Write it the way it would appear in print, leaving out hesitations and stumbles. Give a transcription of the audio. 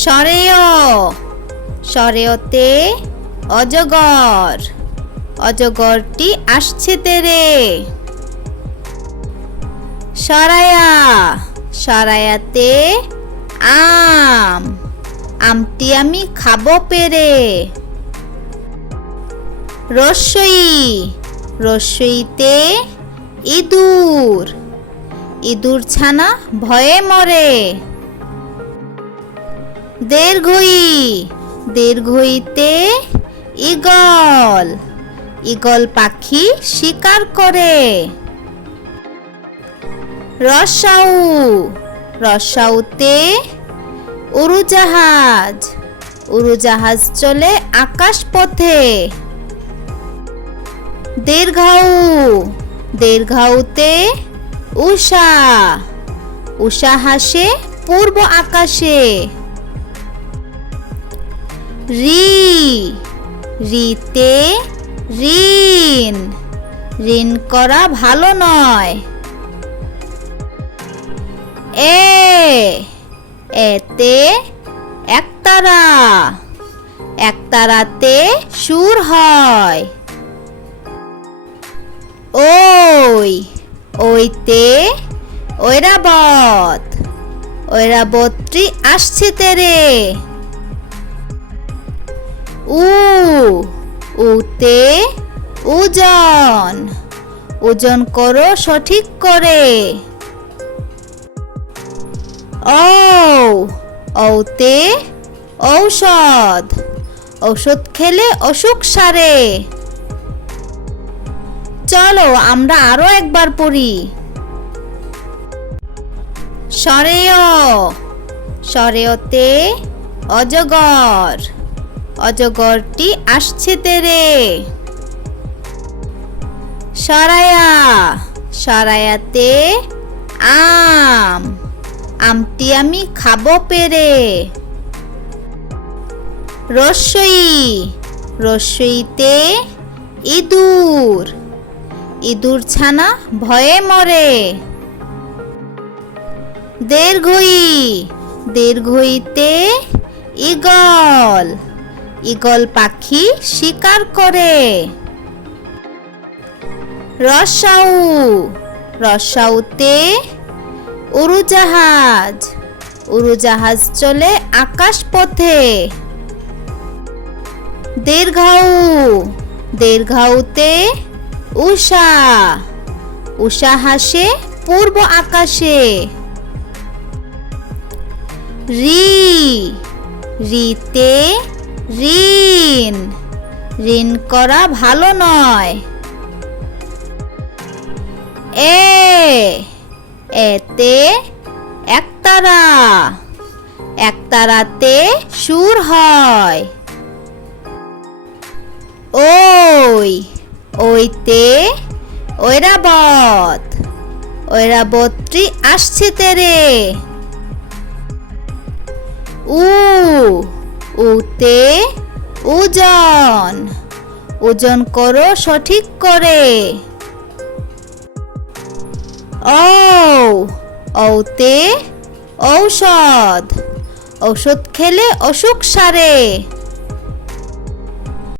সরেয় সরেয়তে অজগর অজগরটি আসছে তেরে। সরায়া সরায়াতে আম আমটি আমি খাবো পেরে। রস্যই রস্যইতে ইঁদুর ইঁদুর ছানা ভয়ে মরে। দীর্ঘই দীর্ঘইতে ঈগল ঈগল পাখি শিকার করে। রস্যাউ রস্যাউতে উড়োজাহাজ উড়োজাহাজ চলে আকাশ পথে। দীর্ঘাউ দীর্ঘাউতে উষা উষা হাসে পূর্ব আকাশে। রি রিতে ঋণ ঋণ করা ভালো নয়। এতে একতারা একতারাতে সুর হয়। ওইতে ঐরাবত ঐরাবতটি আসছে তেরে। উতে ওজন ওজন করো সঠিক করে। ঔতে ঔষধ ঔষধ খেলে অসুখ সারে। চলো আমরা আরো একবার পড়ি। সরেয় সরেয়তে অজগর অজগরটি আসছে তেরে। সরায়া সরায়াতে আম আমটি আমি খাবো পেরে। রস্যই রস্যইতে ইঁদুর ইঁদুর ছানা ভয়ে মরে। দীর্ঘই দীর্ঘইতে ঈগল ঈগল পাখি শিকার করে। রস্যাউ রস্যাউতে উড়োজাহাজ উড়োজাহাজ চলে আকাশ পথে। দীর্ঘাউ দীর্ঘাউতে উষা উষা হাসে পূর্ব আকাশে। রিতে ঋণ ঋণ করা ভালো নয়। এতে একতারা একতারাতে সুর হয়। ওইতে ঐরাবত ঐরাবতটি আসছে তেরে। উতে ওজন ওজন করো সঠিক করে। ঔতে ঔষধ ঔষধ খেলে অসুখ সারে।